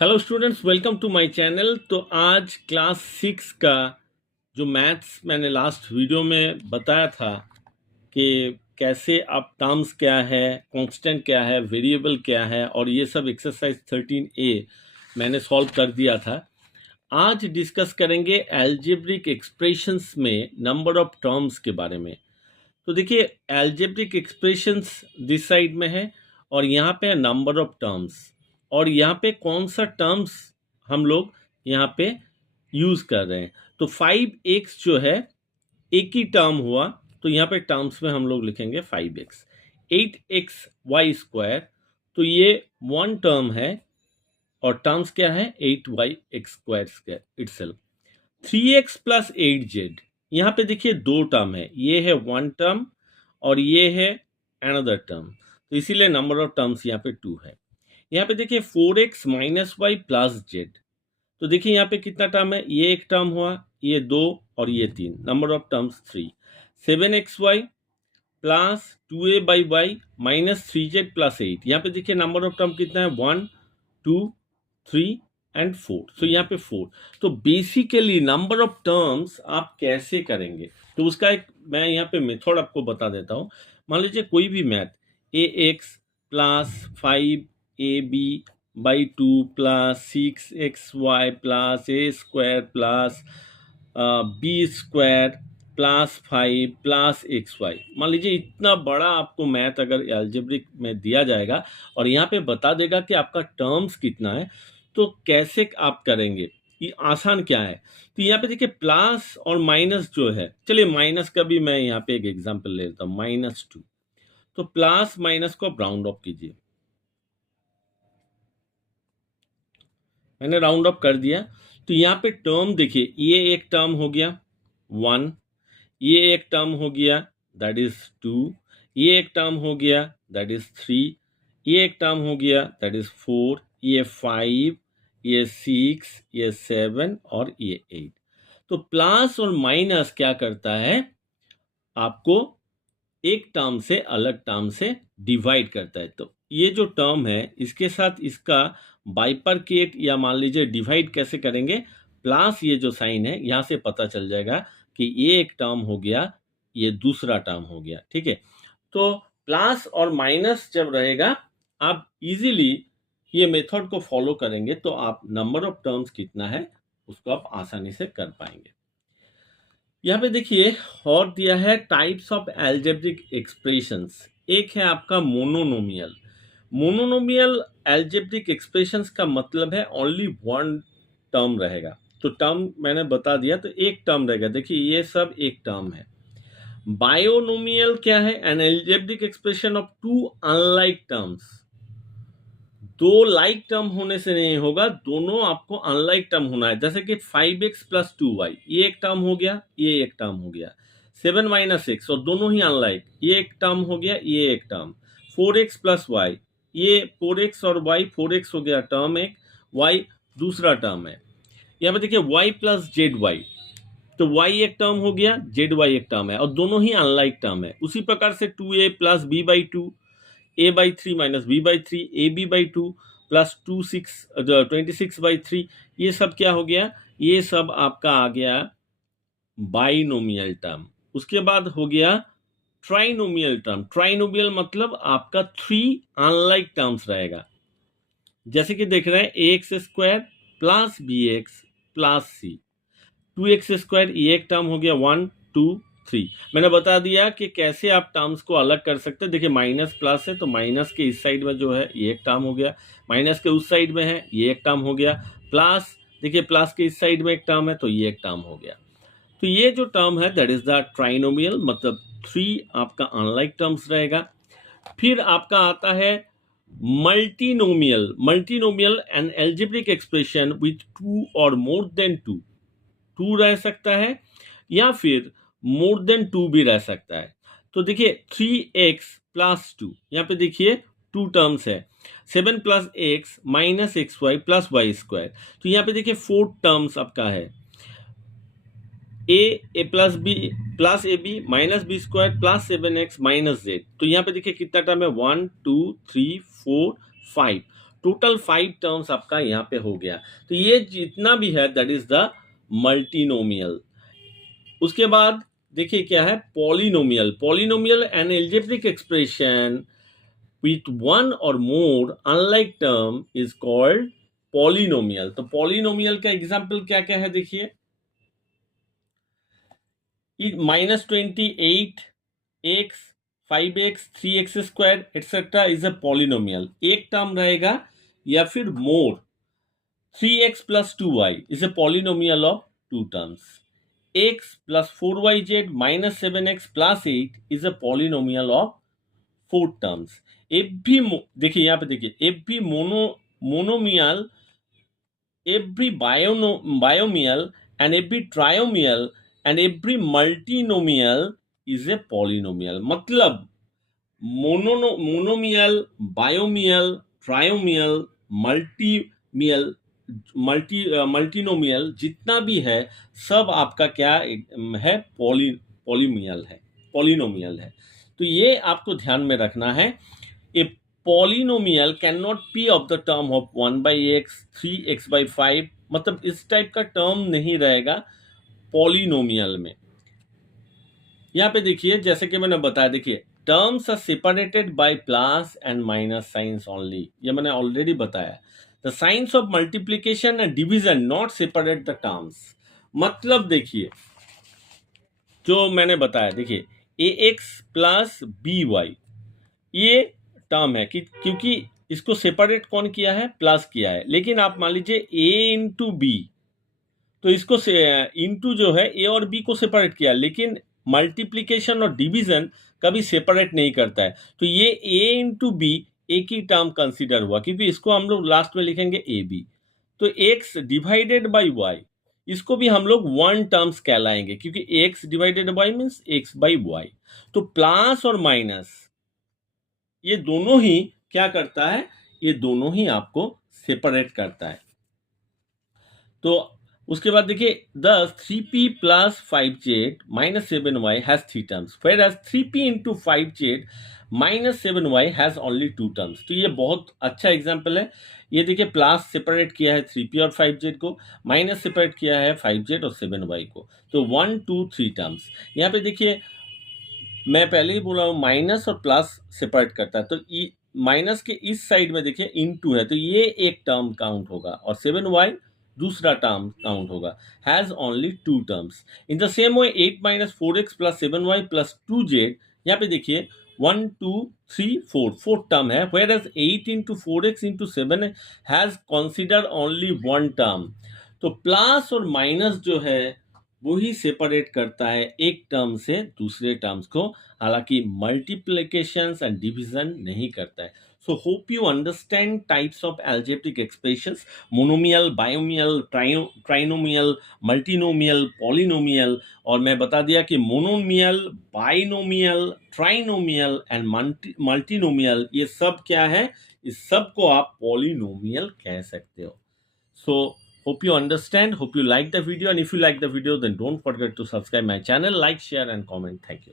Hello students, welcome to my channel. तो आज class 6 का जो मैथ्स मैंने लास्ट वीडियो में बताया था कि कैसे आप टर्म्स क्या है, कांस्टेंट क्या है, वेरिएबल क्या है और ये सब एक्सरसाइज 13A मैंने सॉल्व कर दिया था। आज डिस्कस करेंगे एल्जेब्रिक एक्सप्रेशंस में नंबर ऑफ टर्म्स के बारे में। तो देखिए, एल्जेब्रिक एक्सप्रेशंस दिस साइड में है और यहाँ पे है नंबर ऑफ टर्म्स, और यहाँ पे कौन सा टर्म्स हम लोग यहाँ पे यूज कर रहे हैं। तो 5x जो है एक ही टर्म हुआ, तो यहाँ पे टर्म्स में हम लोग लिखेंगे 5x। 8xy² तो ये वन टर्म है और टर्म्स क्या है 8y² itself. 3x plus 8z, यहाँ पे देखिए दो टर्म है, ये है वन टर्म और ये है अनदर टर्म, तो इसीलिए नंबर ऑफ टर्म्स यहाँ पे 2 है। यहाँ पे देखिए 4x minus Y plus Z, तो देखिए यहाँ पे कितना टर्म है, ये एक टर्म हुआ, ये दो और ये तीन, number of terms 3। 7xy plus 2a/y minus 3z plus 8, यहाँ पे देखिए नंबर ऑफ टर्म कितना है 1 2 3 एंड 4, तो यहाँ पे 4। तो बेसिकली नंबर ऑफ टर्म्स आप कैसे करेंगे, तो उसका एक मैं यहाँ पे मेथड आपको बता देता हूँ। मान लीजिए कोई भी math, ax plus 5ab/2 plus 6xy plus a² plus b² plus 5 plus xy, मान लीजिए इतना बड़ा आपको मैथ अगर एल्जेब्रिक में दिया जाएगा और यहाँ पे बता देगा कि आपका टर्म्स कितना है, तो कैसे आप करेंगे, ये आसान क्या है। तो यहाँ पे देखिए प्लस और माइनस जो है, चलिए माइनस का भी मैं यहाँ पे एक एग्जांपल ले लेता हूँ, -2। तो प्लस माइनस को राउंड ऑफ कीजिए, मैंने राउंड ऑफ कर दिया। तो यहाँ पे टर्म देखिए, ये एक टर्म हो गया 1, ये एक टर्म हो गया दैट इज 2, ये एक टर्म हो गया दैट इज 3, ये एक टर्म हो गया दैट इज 4, ये 5, ये 6, ये 7 और ये 8। तो प्लस और माइनस क्या करता है, आपको एक टर्म से अलग टर्म से डिवाइड करता है। तो ये जो टर्म है इसके साथ इसका बाइपर्केट या मान लीजिए डिवाइड कैसे करेंगे, प्लस ये जो साइन है यहाँ से पता चल जाएगा कि ये एक टर्म हो गया, ये दूसरा टर्म हो गया, ठीक है। तो प्लस और माइनस जब रहेगा, आप इजीली ये मेथड को फॉलो करेंगे तो आप नंबर ऑफ टर्म्स कितना है उसको आप आसानी से कर पाएंगे। यहाँ पे देखिए और दिया है टाइप्स ऑफ एल्जेब्रिक एक्सप्रेशंस। एक है आपका मोनोनोमियल। मोनोनोमियल एल्जेब्रिक एक्सप्रेशंस का मतलब है ओनली वन टर्म रहेगा। तो टर्म मैंने बता दिया, तो एक टर्म रहेगा, देखिए ये सब एक टर्म है। बायोनोमियल क्या है, an algebraic expression of two unlike terms. दो लाइक टर्म होने से नहीं होगा, दोनों आपको अनलाइक टर्म होना है। जैसे कि 5x प्लस 2y, ये एक टर्म हो गया, ये एक टर्म हो गया। 7 माइनस एक्स, और दोनों ही अनलाइक, ये एक टर्म हो गया, ये एक टर्म। 4x प्लस वाई, ये 4x और y, 4x हो गया टर्म एक, y दूसरा टर्म है। यहाँ पे देखिए y प्लस जेड वाई, तो y एक टर्म हो गया, जेड वाई एक टर्म है, और दोनों ही अनलाइक टर्म है। उसी प्रकार से 2a plus b/2, a/3 minus b/3, ab/2 plus 26/3, ये सब क्या हो गया, ये सब आपका आ गया बाइनोमियल टर्म। उसके बाद हो गया ट्राइनोमियल टर्म। ट्राइनोमियल मतलब आपका 3 अनलाइक टर्म्स रहेगा। जैसे कि देख रहे हैं ax² plus bx plus c, 2x², ये एक टर्म हो गया 1 2 3। मैंने बता दिया कि कैसे आप टर्म्स को अलग कर सकते हैं। देखिए माइनस प्लस है तो माइनस के इस साइड में जो है ये एक टर्म हो गया, माइनस के उस साइड में है ये एक टर्म हो गया, प्लस देखिए प्लस के इस साइड में एक टर्म है तो ये एक टर्म हो गया। तो ये जो टर्म है दैट इज द ट्राइनोमियल, मतलब 3 आपका अनलाइक टर्म्स रहेगा। फिर आपका आता है multinomial. Multinomial N algebraic expression with 2 और मोर देन 2 रह सकता है या फिर मोर देन 2 भी रह सकता है। तो देखिए 3x प्लस 2, यहाँ पे देखिए 2 टर्म्स है, 7 plus x minus XY plus y²। तो यहाँ पे देखिए 4 टर्म्स आपका है, a plus b plus ab minus b² plus 7x minus z। तो यहाँ पे देखिए कितना टर्म है 1 2 3 4 5, टोटल 5 टर्म्स आपका यहाँ पे हो गया। तो ये जितना भी है दैट इज द मल्टीनोमियल। उसके बाद देखिए क्या है polynomial. Polynomial N algebraic expression with one or more unlike term is called polynomial। तो polynomial का एग्जाम्पल क्या क्या है देखिए, -28 x 5x 3x square etcetera is a polynomial. एक टर्म रहेगा या फिर मोर 3x plus 2y is a polynomial of two terms। x plus 4yz minus 7x plus 8 is a polynomial of 4 terms। Every देखिए यहाँ पे देखिए every monomial, every binomial and every trinomial and every multinomial is a polynomial. मतलब monomial, binomial, trinomial, multinomial, multinomial जितना भी है सब आपका क्या है पॉलिमियल है, पॉलिनोमियल है। तो ये आपको ध्यान में रखना है। A polynomial can not be of the term of 1/x 3x/5, मतलब इस टाइप का टर्म नहीं रहेगा पॉलिनोमियल में। यहाँ पे देखिए जैसे कि मैंने बताया, देखिए terms are separated by plus and minus signs only, ये मैंने ऑलरेडी बताया। The signs of multiplication and division not separate the terms. मतलब देखिए जो मैंने बताया, देखिए ax प्लस by ये टर्म है कि क्योंकि इसको सेपरेट कौन किया है, प्लस किया है। लेकिन आप मान लीजिए a इंटू बी, तो इसको इंटू जो है ए और बी को सेपरेट किया, लेकिन मल्टीप्लीकेशन और डिवीजन कभी सेपरेट नहीं करता है। तो ये a इंटू बी एक ही टर्म कंसीडर हुआ, क्योंकि इसको हम लोग लास्ट में लिखेंगे ए बी। तो x डिवाइडेड बाई y, इसको भी हम लोग वन टर्म्स कहलाएंगे, क्योंकि x divided by means x by Y. तो प्लस और माइनस ये दोनों ही क्या करता है, ये दोनों ही आपको सेपरेट करता है। तो उसके बाद देखिए 3p plus 5z minus 7y has 3 terms, whereas 3p into 5z minus 7y has only 2 terms. तो ये बहुत अच्छा एग्जाम्पल है। ये देखिए प्लस सेपरेट किया है 3p और 5z को, माइनस सेपरेट किया है 5z और 7y को। तो 1 2 3 टर्म्स। यहाँ पे देखिए मैं पहले ही बोला हूँ माइनस और प्लस सेपरेट करता है, तो माइनस के इस साइड में देखिए इनटू है, तो ये एक टर्म काउंट होगा और 7y दूसरा टर्म काउंट होगा, has only 2 terms. In the same way 8 minus 4x plus 7y plus 2z, यहाँ पे देखिए 1 2 3 4 4 टर्म है, whereas 8 into 4x into 7 has consider only 1 term. तो प्लस और माइनस जो है वो ही सेपरेट करता है एक टर्म से दूसरे टर्म्स को, हालांकि मल्टीप्लिकेशंस एंड डिवीजन नहीं करता है। So hope you understand types of algebraic expressions, monomial, binomial, trinomial, multinomial, polynomial. और मैं बता दिया कि monomial, binomial, trinomial and multinomial ये सब क्या है, इस सब को आप पॉलिनोमियल कह सकते हो। सो hope you understand, hope you like the video, and if you like the video then don't forget to subscribe my channel, like, share and comment. Thank you.